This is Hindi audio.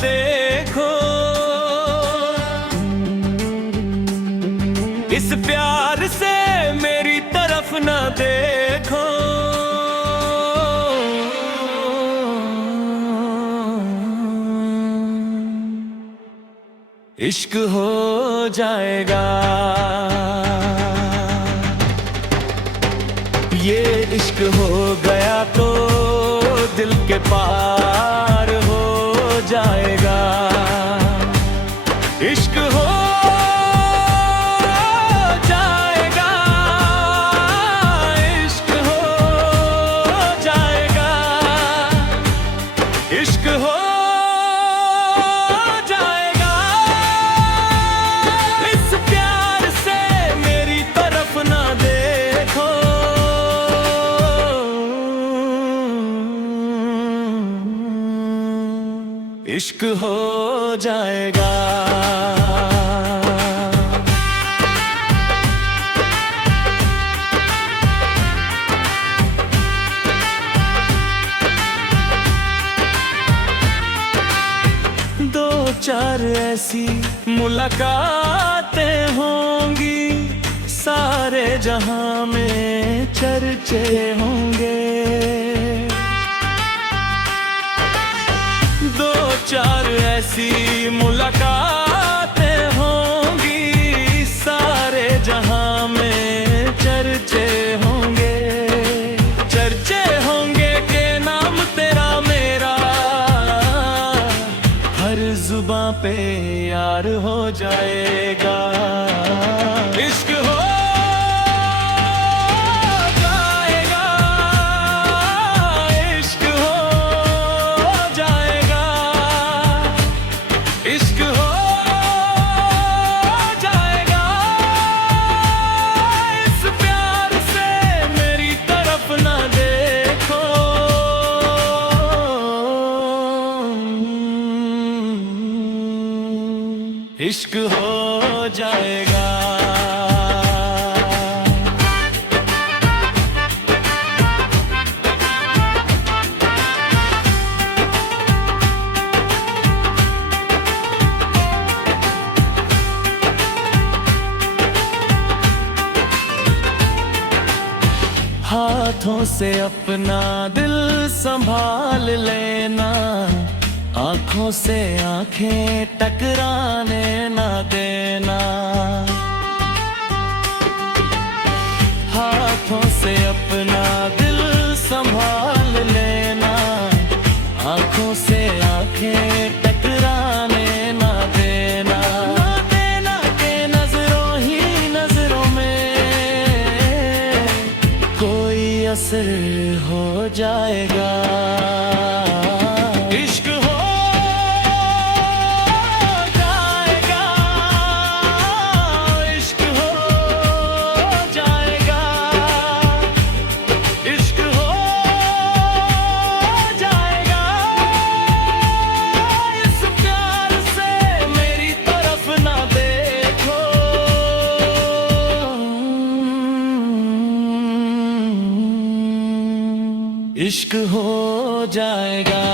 देखो, इस प्यार से मेरी तरफ न देखो। इश्क हो जाएगा, ये इश्क हो गया तो दिल के पार हो जाएगा। इश्क हो जाएगा, इश्क हो जाएगा, इश्क हो जाएगा। इस प्यार से मेरी तरफ ना देखो, इश्क हो जाएगा। दो चार ऐसी मुलाकातें होंगी, सारे जहां में चर्चे होंगे। दो चार ऐसी मुलाकातें होंगी, सारे जहां में चर्चे होंगे। चर्चे होंगे के नाम तेरा मेरा, हर जुबां पे यार हो जाएगा। इश्क हो जाएगा, इश्क हो जाएगा, इश्क हो जाएगा। इस प्यार से मेरी तरफ ना देखो, इश्क हो जाएगा। हाथों से अपना दिल संभाल लेना, आंखों से आंखें टकराने ना देना। हाथों से अपना दिल संभाल लेना, आंखों से आंखें टकराने ना देना। ना देना के नजरों ही नजरों में कोई असर हो जाएगा। इश्क हो जाएगा, इश्क हो जाएगा, इश्क हो जाएगा। इस प्यार से मेरी तरफ ना देखो, इश्क हो जाएगा।